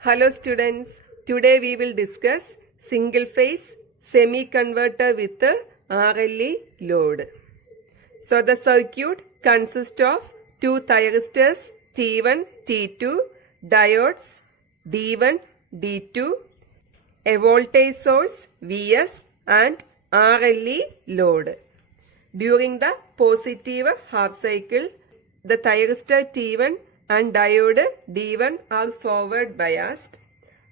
Hello students, today we will discuss single phase semi-converter with RLE load. So the circuit consists of two thyristors T1, T2, diodes D1, D2, a voltage source Vs and RLE load. During the positive half cycle, the thyristor T1 and diode D1 are forward biased.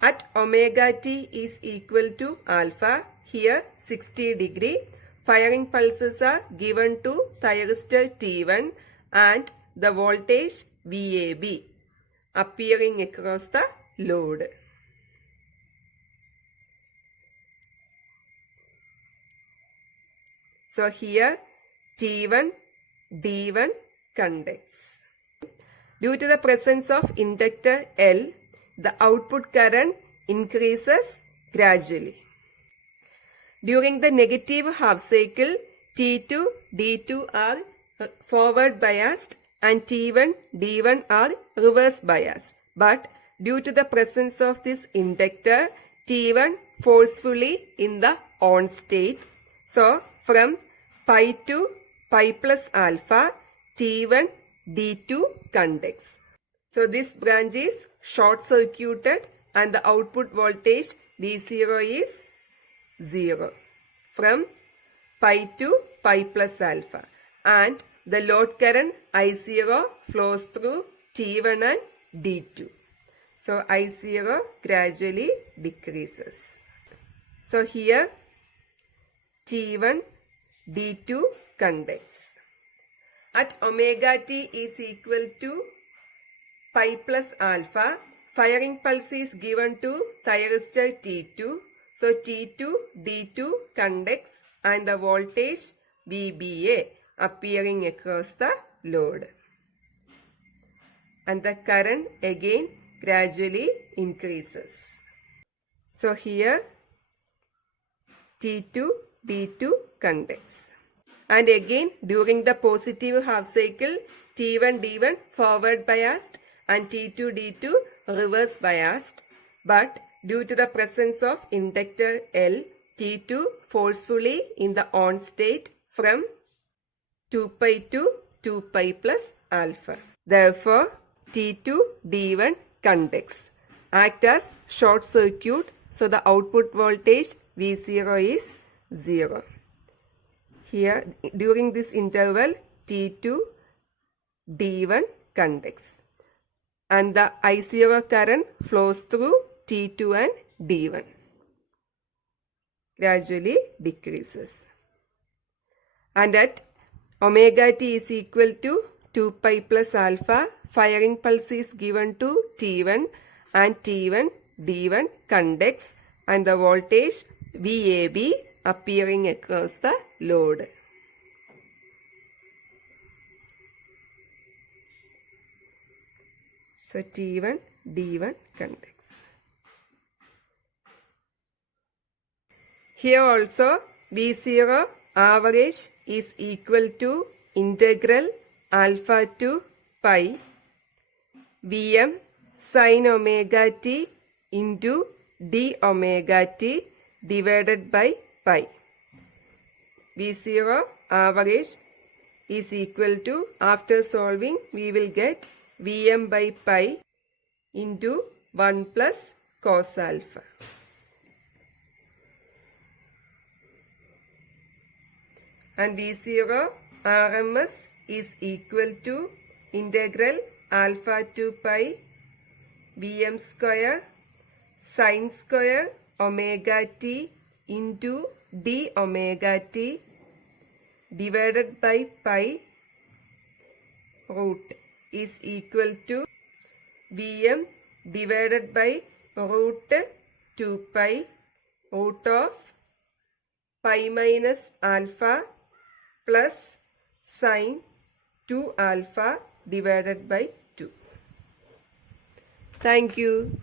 At omega t is equal to alpha, here 60 degree, firing pulses are given to thyristor T1 and the voltage VAB appearing across the load. So here T1, D1 conducts. Due to the presence of inductor L, the output current increases gradually. During the negative half cycle, T2, D2 are forward biased and T1, D1 are reverse biased. But due to the presence of this inductor, T1 forcefully in the on state. So from pi to pi plus alpha, T1, D2 conducts. So this branch is short circuited and the output voltage V0 is 0 from pi to pi plus alpha, and the load current I0 flows through T1 and D2. So I0 gradually decreases. So here T1, D2 conducts. At omega t is equal to pi plus alpha, firing pulse is given to thyristor T2. So T2, D2 conducts and the voltage VBA appearing across the load. And the current again gradually increases. So here T2, D2 conducts. And again during the positive half cycle, T1, D1 forward biased and T2, D2 reverse biased. But due to the presence of inductor L, T2 forcefully in the on state from 2 pi to 2 pi plus alpha. Therefore, T2, D1 conducts, act as short circuit, so the output voltage V0 is 0. Here during this interval, T2, D1 conducts and the I0 current flows through T2 and D1, gradually decreases. And at omega t is equal to 2 pi plus alpha, firing pulse is given to T1 and T1, D1 conducts and the voltage VAB appearing across the load. So T1, D1 conducts. Here also V0 average is equal to integral alpha to pi Vm sin omega t into d omega t divided by pi. V0 average is equal to, after solving we will get Vm by pi into 1 plus cos alpha. And V0 RMS is equal to integral alpha to pi Vm square sin square omega t into d omega t divided by pi root is equal to Vm divided by root 2 pi root of pi minus alpha plus sin 2 alpha divided by 2. Thank you.